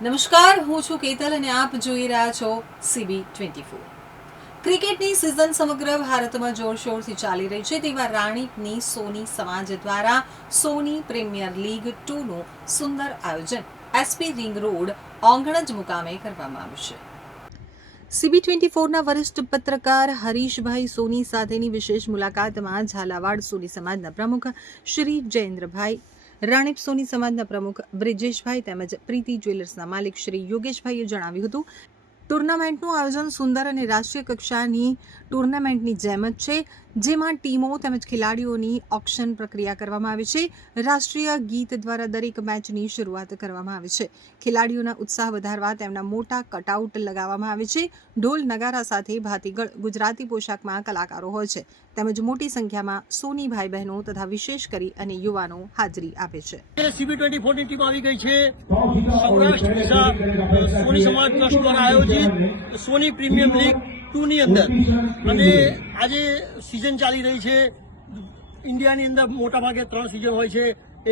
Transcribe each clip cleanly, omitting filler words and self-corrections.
નમસ્કાર, હું છું કેતલ અને આપ જોઈ રહ્યા છો CB24। ક્રિકેટની સિઝન સમગ્ર ભારતમાં જોરશોરથી ચાલી રહી છે તેવા રાણીપની સોની સમાજ દ્વારા સોની પ્રીમિયર લીગ 2નું સુંદર આયોજન SP રિંગ રોડ ઓંગણજ મુકામે કરવામાં આવ્યું છે। CB24ના વરિષ્ઠ પત્રકાર હરીશભાઈ સોની સાથેની વિશેષ મુલાકાતમાં ઝાલાવાડ સોની સમાજના પ્રમુખ શ્રી જયેન્દ્રભાઈ, રાણીપ સોની સમાજના પ્રમુખ બ્રિજેશભાઈ તેમજ પ્રીતિ જ્વેલર્સના માલિક શ્રી યોગેશભાઈએ જણાવ્યું હતું, ટુર્નામેન્ટનું આયોજન સુંદર અને રાષ્ટ્રીય કક્ષાની ટુર્નામેન્ટની જેમ જ છે, જેમાં ટીમો તેમજ ખેલાડીઓની ઓક્શન પ્રક્રિયા કરવામાં આવે છે। રાષ્ટ્રીય ગીત દ્વારા દરેક મેચની શરૂઆત કરવામાં આવે છે। ખેલાડીઓના ઉત્સાહ વધારવા તેમના મોટા કટઆઉટ લગાવવામાં આવે છે। ઢોલ નગારા સાથે ભાતીગળ ગુજરાતી પોશાકમાં કલાકારો હોય છે તેમજ મોટી સંખ્યામાં સોની ભાઈ બહેનો તથા વિશેષ કરી અને યુવાનો હાજરી આપે છે। CB24 ની ટીમ આવી ગઈ છે। સૌરાષ્ટ્ર દિશા સોની સમાજ ટ્રસ્ટ દ્વારા આયોજિત સોની પ્રીમિયર લીગ 2 ની અંદર અને આજે સિઝન ચાલી રહી છે। ઇન્ડિયાની અંદર મોટા ભાગે 3 સિઝન હોય છે,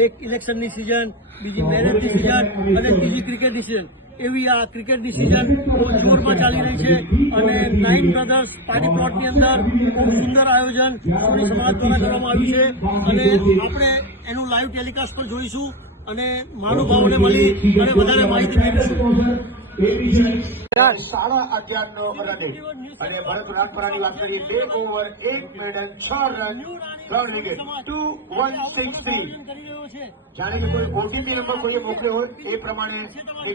એક ઇલેક્શનની સિઝન, બીજી મેરેજની સિઝન અને ત્રીજી ક્રિકેટની સિઝન। એવી આ ક્રિકેટની સિઝન જોરમાં ચાલી રહી છે અને નાઇન બ્રધર્સ પાર્ટી પ્લોટની અંદર ખૂબ સુંદર આયોજન સોની સમાજ દ્વારા કરવામાં આવ્યું છે અને આપણે એનું લાઈવ ટેલિકાસ્ટ પર જોઈશું અને મહાનુભાવોને મળી અને વધારે માહિતી મેળવીશું। 11:30 રને અને ભરત રાજપરાની વાત કરીએ 2 ઓવર 1 મિનિટ 6 રન 3 વિકેટ 2163 જાણે કે કોઈ OTP નંબર કોઈએ મોકલ્યો હોય એ પ્રમાણે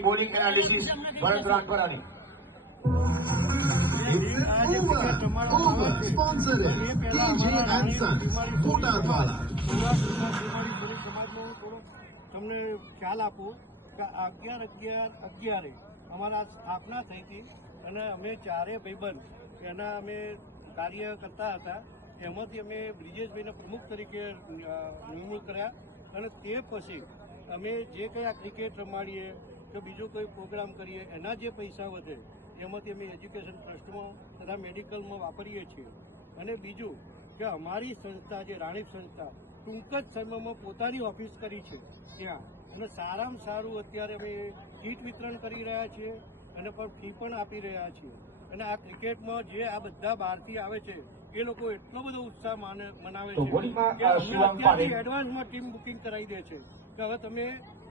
બોલિંગ એનાલિસિસ ભરત રાજપરાની તમને ખ્યાલ આપું કે 11-11-11 અમારા સ્થાપના થઈ હતી અને અમે ચારે ભાઈબંધ એના અમે કાર્ય કરતા હતા। એમાંથી અમે બ્રિજેશભાઈને પ્રમુખ તરીકે નિમણૂક કર્યા અને તે પછી અમે જે કંઈ આ ક્રિકેટ રમાડીએ કે બીજો કોઈ પ્રોગ્રામ કરીએ એના જે પૈસા વધે એમાંથી અમે એજ્યુકેશન ટ્રસ્ટમાં તથા મેડિકલમાં વાપરીએ છીએ। અને બીજું કે અમારી સંસ્થા જે રાણીપ સંસ્થા ટૂંક જ સમયમાં પોતાની ઓફિસ કરી છે ત્યાં અને સારામાં સારું અત્યારે અમે કીટ વિતરણ કરી રહ્યા છીએ અને પણ ફી પણ આપી રહ્યા છીએ અને આ ક્રિકેટમાં જે આ બધા બહારથી આવે છે એ લોકો એટલો બધો ઉત્સાહ મનાવે છે કે અમને અત્યારથી એડવાન્સમાં ટીમ બુકિંગ કરાવી દે છે કે હવે તમે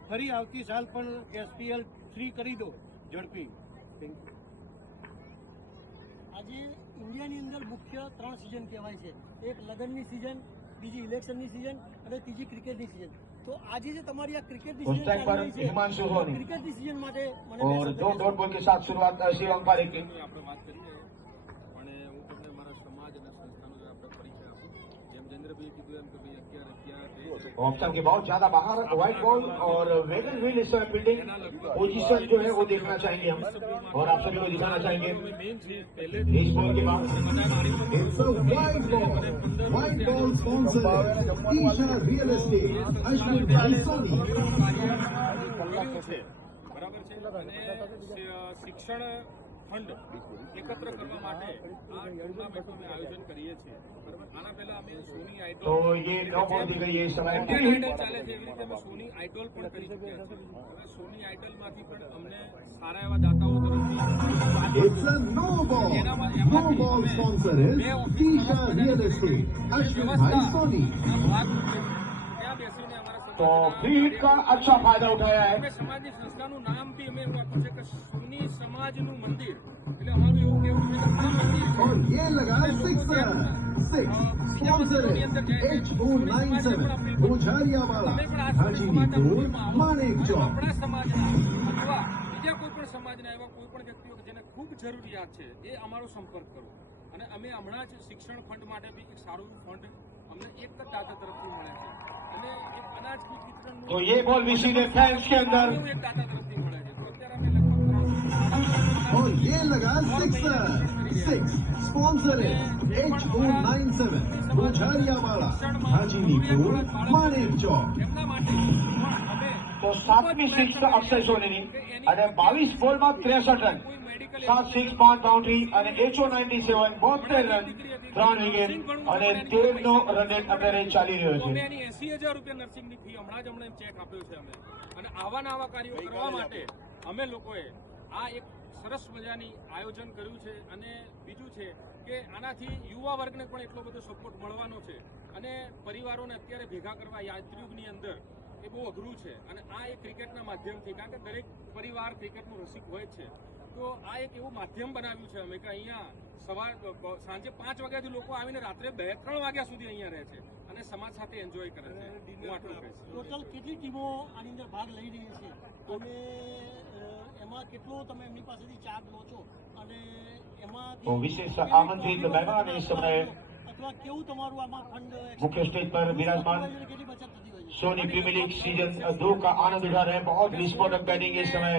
ફરી આવતી સાલ પણ SPL 3 કરી દો ઝડપી। Thank you. આજે ઇન્ડિયાની અંદર મુખ્ય 3 સિઝન કહેવાય છે, એક લગ્નની સિઝન, બીજી ઇલેક્શનની સિઝન અને ત્રીજી ક્રિકેટની સિઝન। तो आज जो तुम्हारी क्रिकेट उस टाइम पर हिमांशु धोनी क्रिकेट सीजन માટે और 2 डॉट बॉल के साथ शुरुआत श्री अंपारी की આપણે વાત કરીએ અને હું તમને મારા સમાજ અને સંસ્થાનો આપણે પરિચય આપું। જેમ જયેન્દ્રભાઈએ કીધું એમ કે ભાઈ 11-11 ऑप्शन के बहुत ज्यादा बाहर व्हाइट बॉल और वेगन व्हील इस समय फील्डिंग पोजीशन जो है वो देखना चाहेंगे हम और आप सभी को दिखाना चाहेंगे। इस बॉल के बाद white ball sponsor Isha real estate Ashwin भाई सोनी બરાબર છે અને શિક્ષણ ફંડ એકત્ર કરવા માટે આ ટુર્નામેન્ટનું આયોજન કરીએ છીએ। બરાબર, આના પહેલા અમે સોની આઈડોલ तो ये नो बॉल दी गई है इस समय આઈડલ ચાલે છે એવી રીતે અમે સોની આઈડોલ પણ કરી ચૂક્યા છીએ। હવે સોની આઈડલમાંથી પણ અમને સારા એવા દાતાઓ તરફથી It's a no ball. No ball sponsor is Isha Real Estate Ashwin भाई सोनी। ત્યાં બેસીને અમારા तो फ्री हिट का अच्छा फायदा उठाया है। અમે સમાજની સંસ્થાનું નામ બી અમે એવું રાખ્યું છે કે સોની સમાજનું મંદિર, એટલે અમારું એવું કેવું છે કે આ મંદિર और ये लगा 6 रन 6 स्पॉन्सर है H097 भोजारिया वाला हाजीपुर मानेक चौक। આપણા સમાજના અથવા બીજા કોઈ પણ સમાજના એવા કોઈ પણ વ્યક્તિઓ કે જેને ખૂબ જરૂરિયાત છે એ અમારો સંપર્ક કરો અને અમે હમણાં જ શિક્ષણ ફંડ માટે બી એક સારું ફંડ અમને એક જ દાતા તરફથી મળે છે અને એક અનાજ કીટ વિતરણનું तो ये बॉल भी सीधे फैंस के अंदर એક દાતા તરફથી મળે છે। તો અત્યારે અમે લગભગ और ये लगा 6 रन 6 स्पॉन्सर है H097 भोजारिया वाला हाजीपुर मानेक चौक। એમના માટે અમે तो 7મી સિક્સ અક્ષય સોનીની અને 22 બોલમાં 63 રન, 7 6 5 બાઉન્ડ્રી અને H097 72 રન 3 વિકેટ અને 13નો રન રેટ અત્યારે ચાલી રહ્યો તો અમે છે। એની 80,000 રૂપિયા નર્સિંગની ફી હમણાં જ અમને ચેક આપ્યો છે અમે અને આવા કાર્યો કરવા માટે અમે લોકોએ આ એક સરસ મજાની આયોજન કર્યું છે. અને બીજું છે કે આનાથી યુવા વર્ગને પણ એટલો બધો સપોર્ટ મળવાનો છે. અને પરિવારોને અત્યારે ભેગા કરવા યાત્રીયુગની અંદર એ બહુ અઘરું છે. અને આ એક ક્રિકેટના માધ્યમથી, કારણ કે દરેક પરિવાર ક્રિકેટનું રસિક હોય જ છે, તો આ એક એવું માધ્યમ બનાવ્યું છે અમે કે અહીંયા સાંજે 5 વાગ્યાથી લોકો આવીને રાત્રે 2-3 વાગ્યા સુધી અહીંયા રહે છે અને સમાજ સાથે એન્જોય કરે છે. હું આટલું કહીશ. ટોટલ કેટલી ટીમો આની અંદર ભાગ લઈ રહી છે અને એમાં કેટલો તમે એમની પાસેથી ચાર્જ લો છો અને એમાં તો વિશેષ આમંત્રિત મહેમાન इस समय અથવા કેવું તમારું આમાં ફંડ मुख्य स्टेज पर विराजमान કેટલી બચત થતી હોય છે? सोनी प्रीमियर लीग सीजन 2 का आनंद उठा रहे हैं. बहुत विस्फोटक बैटिंग इस समय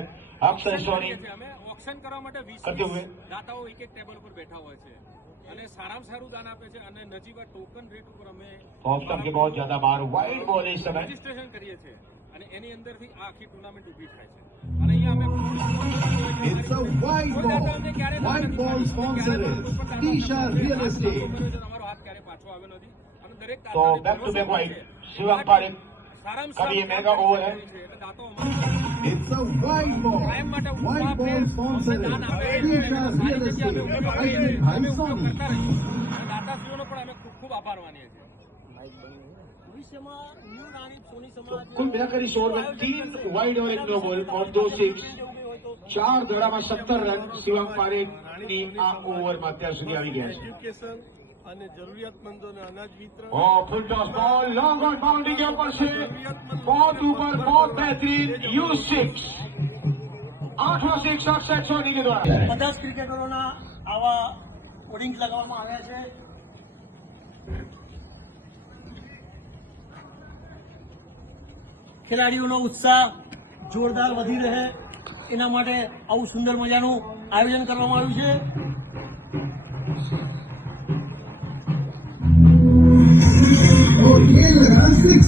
अक्षय सोनी અમે ઓક્શન કરવા માટે 20 કરते हुए દાતાઓ એક ટેબલ ઉપર બેઠા હોય છે અને સારામાં સારું દાન આપે છે. અને નજીવા ટોકન રેટ ઉપર અમે ऑफ स्टंप के बहुत ज्यादा बार वाइड बॉल इस समय રજીસ્ટ્રેશન કરીએ છીએ અને એની અંદરથી આ આખી ટુર્નામેન્ટ ઊભી થાય છે. અને અહીંયા અમે It's a wide ball. Wide ball sponsor is Isha Real Estate. તમારો હાથ ક્યારે પાછો આવ્યો નથી. અને દરેક तो back to back wide Shivam Parikh का भी ये महंगा ओवर है. It's a wide ball. Wide ball sponsor is Isha Real Estate. Presented by Sony. દાતાશ્રીઓનો પણ અમે ખૂબ ખૂબ આભાર માનીએ છીએ. ભવિષ્યમાં ન્યૂ રાણી સોની સમાજ कुल मिलाकर इस ओवर में 3 वाइड और 1 नो बॉल और 2 सिक्स. 4 દડામાં 17 રન શિવમ પારેખની આ ઓવરમાં અત્યાર સુધી આવી ગયા છે. એજ્યુકેશન અને જરૂરિયાતમંદોને અનાજ વિતરણ फुल टॉस बॉल लॉन्ग और बाउंड्री के ऊपर से बहुत ऊपर, बहुत बेहतरीन यू 6. 8वां 6 अक्षय सोनी के द्वारा. 50 ક્રિકેટરોના આવા હોર્ડિંગ્સ લગાવવામાં આવ્યા છે. ખેલાડીઓનો ઉત્સાહ જોરદાર વધી રહે એના માટે આવું સુંદર મજાનું આયોજન કરવામાં આવ્યું છે. Oh, yeah, 6